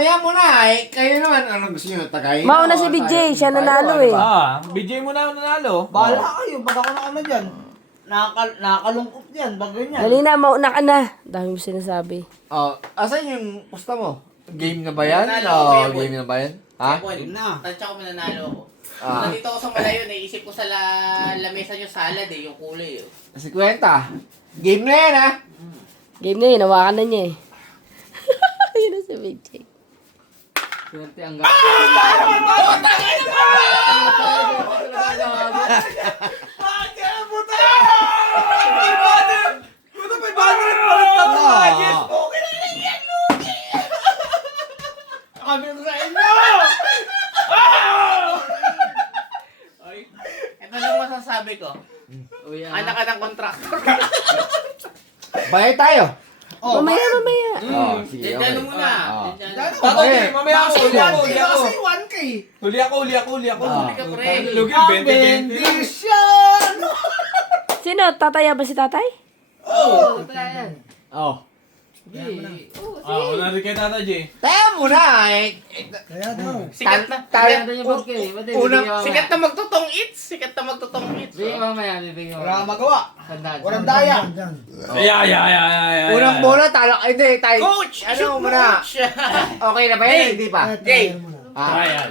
Kaya mo na kayo naman, ano gusto nyo, tagayin? Mauna si BJ, siya nanalo eh. BJ mo na nanalo. Bahala kayo, ba't ako na ano dyan? Nakakalungkot yan, bagay niyan. Dali na, mauna ka na. Dami mo sinasabi. Asan yung pusta mo? Game na ba yan? Game na ba yan? Ha? Game na. Tansya ko mananalo ako. Ah. Nandito ako sa malayo, naisip ko sa lamesa nyo salad eh, yung kulay. 50. Game na yan, ha? Game na yun, hawakan na niya eh. Yun na si BJ. Swerte ang Ito lang masasabi ko. Anak ka ng kontraktor. Bayad tayo. Mamaya. Sige, Diyan okay. muna. Tatay, mamaya ako. Huli ako. Kasi 1K. Huli ako. Huli ka pre. Lugi, Ang 20-20. bendisyon! Sino? Tataya ba si tatay? Oh. Wala rin kay Tata J. Tayo muna, Kaya daw. Sikat na. Sikat na magtutong eats. Sikat na magtutong eats. Wala magawa. Walang daya. Yeah. Unang bola, talak. Hindi, tayo. Coach! Ano Shoot mo, muna? coach! Okay na ba yan? Hindi pa. Jay! Trial.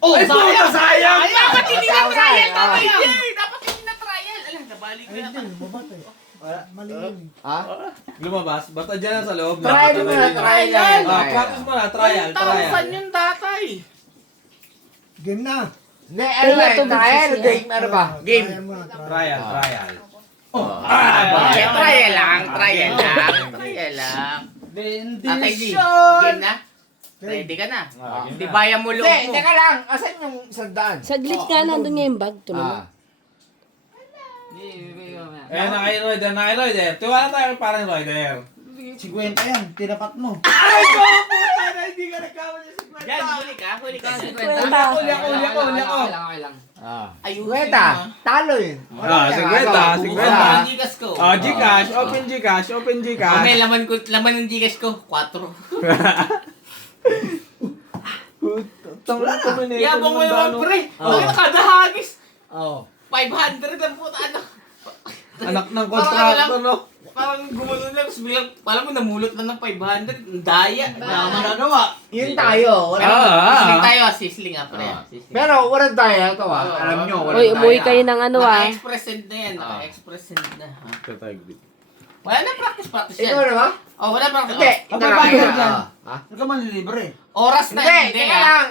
Oh, Ay, puta, sayang! Dapat hindi na trial! Ah. Dapat Jay! Dapat hindi na trial! Alam, nabalik na yata. Mali yun. Ha? Lumabas. Basta dyan sa loob. Trial mo na, trial. Practice mo na. Trial. 1,000 yung datay. Game na. Hindi, ano ba? Trial, game, ano ba? Game. Trial. Trial lang. Tatay G, game na? Ready ka na? Di baya mo loob Hindi, mo. teka lang. Asan yung sandaan? Saglit nga, nandun niya yung bag. Ito naman. Ayan, naka-rider. Tiwala tayo parang rider. 50 yan, tinapat mo. Ay, ko! Puta na, hindi ka nagkamali sa Yan, huli ka. Huli ako. Okay lang. Ayusin Kwenta, mo. talo yun. 50. Ang Gcash ko. Gcash, open Gcash. May laman ng Gcash ko, 4. Yabang mo naman pre. Bakit kada hagis? Oo. 500 lang po ano. Anak ng kontrako, no? Parang gumano lang, tapos biglang, alam mo, namulot lang ng 500. Ang daya. Wala magagawa. Yun tayo. Sisling tayo, sisling pre. Sisling. Pero walang daya ito Alam nyo, walang Uy, daya. umuwi kayo ng ano ah. Naka-express send na yan. Naka-express send na. ha? Wala na practice yan. Ikaw na ba? Oh, wala practice. Hindi. Oh, Ito ba yun dyan? Ha? Huwag ka manlilibre. oras na Hindi, hindi teka ah. lang.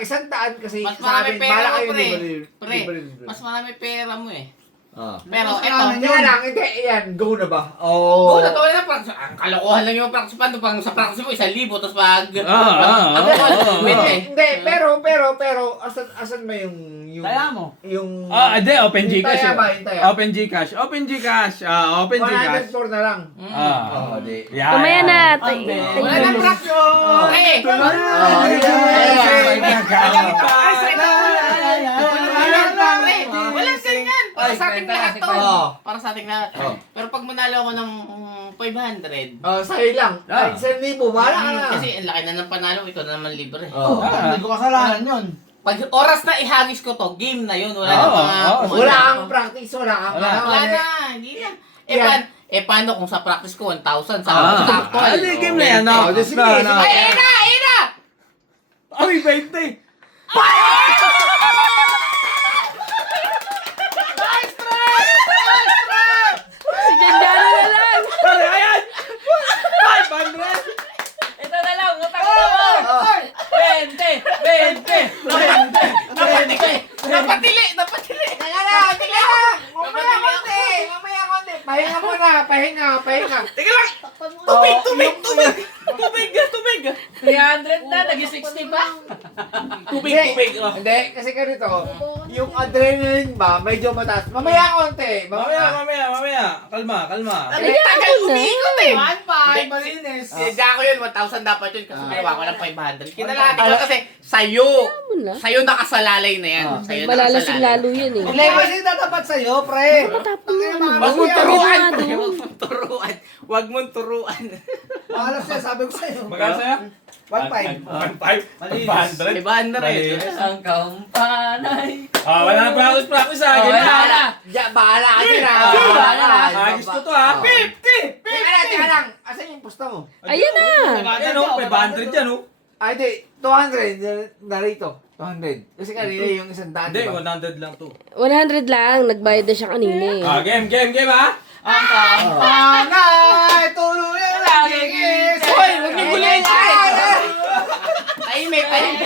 100 kasi Mas sa marami amin, pera bala mo kayo pre. libre. Pre, mas marami pera mo eh. Pero Mas eto, marami Teka lang, hindi. Yan, go na ba? Oo. go na to, wala na practice. Ang kalokohan lang yung practice. Paano pang sa practice mo, 1,000, tapos pag... Hindi, pero, asan ba yung... Kaya mo. Yung... Hindi, open yung Gcash. taya ba, yung taya? Open Gcash. Open Gcash. 104 na lang. Oo, di. Kamaya na. Wala na practice. Okay. Walang salingan. Para sa ating lahat to. Para sa ating lahat. Pero pag manalo ako ng 500, Sa'yo lang. Ay, 1,000, wala ka na. kasi ang laki na ng panalo, ikaw na naman libre. Hindi ko kasalanan yun. Pag oras na ihagis ko to, game na yun. Wala na mga... Wala kang practice, wala kang Wala na, hindi na. Paano kung sa practice ko 1,000 sa actual? Game na yan, no? Sige, Ayun na! Ay, 20! Si Janjano na lang. Pare, ayan! 500! Ito na lang, utang na mo! 20! Napatili! Teka lang! Mamaya konti! Pahinga! Teka lang! Tubig! 300 na, naging 60 pa. Tubig! Hindi, kasi ganito, yung adrenaline ba, medyo mataas. Mamaya konti. Mamaya. Kalma. Ang tagal umikot eh! 1.5, malinis. Sinadya ko yun, 1,000 dapat yun kasi ginawa ko lang 500. Kinalati ko kasi sa'yo nakasalalay na yan. Sa'yo Malalasing nakasalalay. lalo yan eh. Hindi kasi tatapat sa'yo, pre. Matapon na naman. Huwag mong turuan! Ano? Huwag mong turuan! Huwag mong turuan! Mahalas siya, sabi ko sa'yo. Magkano sa'yo? Malinis. 500. 500. Ang kampanay. Wala na practice sa akin. Bahala ka din ha. Bahala. Agis ko to ha. Teka lang. Asan yung pusta mo? Ayan na. Ayan o, 500 yan o. Ay, di. 200. Narito. 200. Kasi kanina yung 100, Hindi, diba? 100 lang to. 100 lang. Nagbayad na siya kanina eh. Game ha. Ang kampanay. Panay, tuluyan ang gigis. Hoy, huwag niyo gulayin sa akin. Tahimik. Game.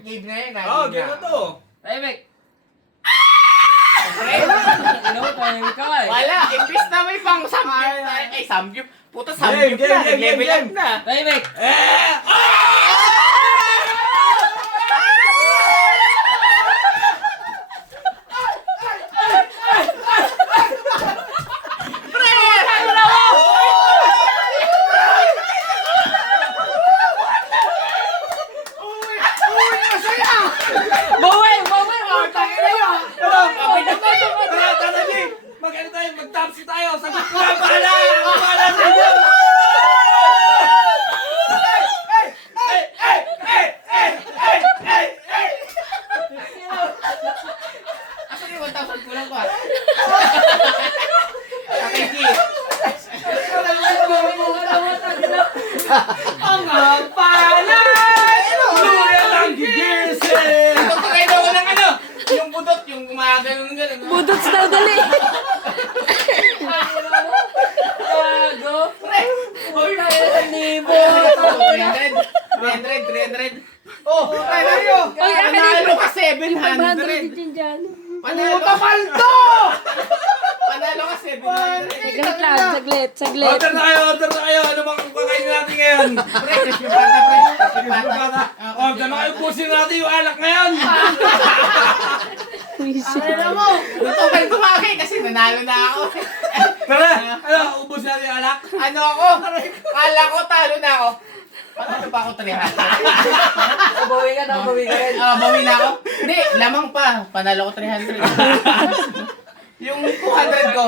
Game na yun. Game na to. Tahimik. Ano, tahimik ka eh. Wala, imbis na may pang samgyup. Ay, samgyup. Puta, Game, samgyup na. game, Level game. up na. Tahimik. Bawi! Mag-ano tayo, mag-topsy tayo. Sagot ko nga, bahala sa inyo. Asan yung 1,000 kulang ko ah? Okay, G. Ang kampanay! Tuluyan ang gigising. Ito kayo ako ng ano? Yung budot, yung gumagano ng gano'n. Budots daw dali. Gago! Pre! Huwag na yung libo! 300. Oh, tayo! Ay, akin Panalo ka 500 700. din dyan. Panalo ka paldo! Panalo ka 700. Saglit lang. Saglit. Order na kayo. Ano bang kakainin natin ngayon? Pre, crispy pata, pre. Crispy pata. Order na kayo. Pusin natin yung alak ngayon. Ano mo? Gusto kayo tumagay kasi nanalo na ako. Tara, ubos natin yung alak. Ano ako? Kala ko talo na ako. Panalo pa ako 300. Bawi ka rin. Bawi na ako. Hindi, lamang pa. Panalo ko 300. Yung 200 ko.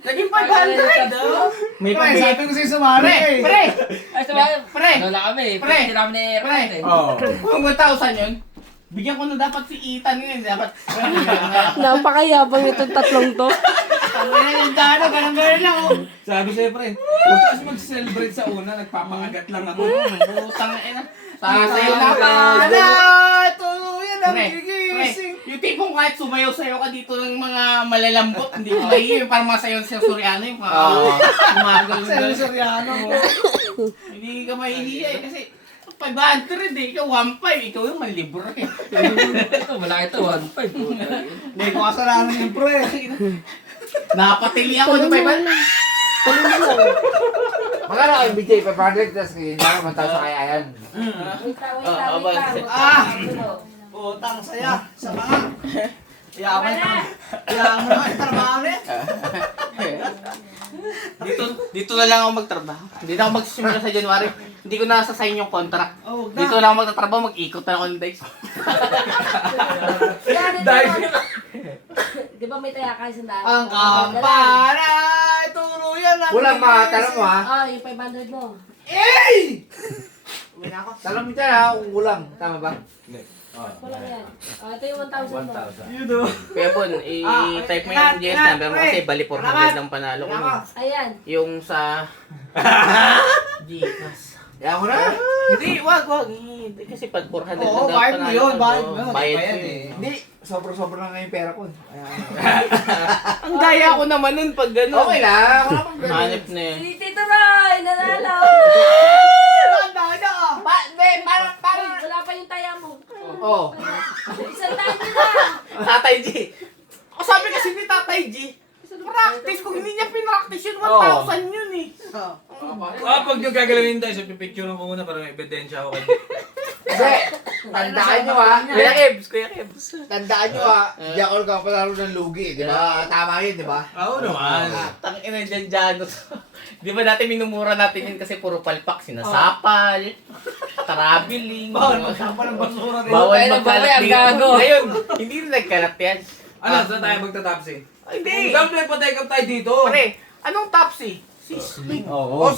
Naging 500. May Pre, pambili. sabi ko sa'yo sumari eh. Pre! Ay, sabay. Pre! Ano lang kami? Pre! Hindi namin ni Pre! eh. Oo. Kung 1,000 yun, bigyan ko na dapat si Ethan ngayon. Dapat. Napakayabang itong tatlong to. Ano na yung gano, ganun lang oh. Sabi sa'yo, pre. Huwag kasi mag-celebrate sa una. Nagpapakagat lang ako. Butang na ina. Sasayaw na pa. Panay, tuluyan ang Pre, gigising. yung tipong kahit sumayaw-sayaw ka dito ng mga malalambot, hindi ko kayo yung parang masayaw sa Soriano yung mga gumagano. Sa'yo, Soriano. Hindi ka mahihiya eh kasi 500 eh, ikaw 1.5, ikaw yung malibro eh. Ito, malaki ito. 1.5. Hindi ko kasalanan yung pre. Napatili ako ng 500. Magkano kayo BJ? 500 tapos hindi naman tao sa kaya yan. Utang saya sa mga. Yaman naman yung trabaho niya. Dito na lang ako magtrabaho. Hindi na ako magsisimula sa January. Hindi ko na sasign yung contract. Oh, Dito na ako magtatrabaho, mag-ikot na ako ng dice. Di ba may taya kayo sa Ang kampanay, tuluyan ang Kulang ba? Tanong mo ha? Ah, yung 500 mo. Eh! Uwi na ako. Tanong mo dyan ha kung kulang. Tama ba? Kulang yan. Ah, ito yung 1,000 mo. You do. Kaya po, i-type mo yung GS number mo kasi bali 400 ng panalo ko. Ayan. Yung sa Gcash. Kaya mo na. Hindi, wag. Hindi kasi pag 400 Oo, na bayad mo yun. Bayad mo. Bayad Bayad mo eh. Hindi. Sobra-sobra na yung pera ko. Kaya, Ang daya ko naman nun pag gano'n. okay lang. Wala pang ganun. Hanip na eh. Si Tito Roy, nanalo! Uy, wala pa yung taya mo. Oo. Isang tayo na. Tatay G. O sabi kasi ni Tatay G, practice kung hindi niya pinractice yun, 1,000 yun eh. Pag yung gagalawin tayo, so pipicturean ko muna para may ebidensya ako. Kasi, tandaan nyo ha. Kuya Kebs. Tandaan nyo ha. Hindi ako nagpapalaro ng lugi. Di ba? Tama yun, di ba? Oo naman. Tangina dyan. Di ba dati minumura natin yun kasi puro palpak, sinasapal, traveling. Bawal magsapa ng basura rin. Bawal Ay, magkalat ang dito. gago. Ngayon, hindi na nagkalat yan. Ano, saan tayo magtatapsi? Hindi. Gamble pa tayo dito. Pre, anong topsy? Sisling. Oo.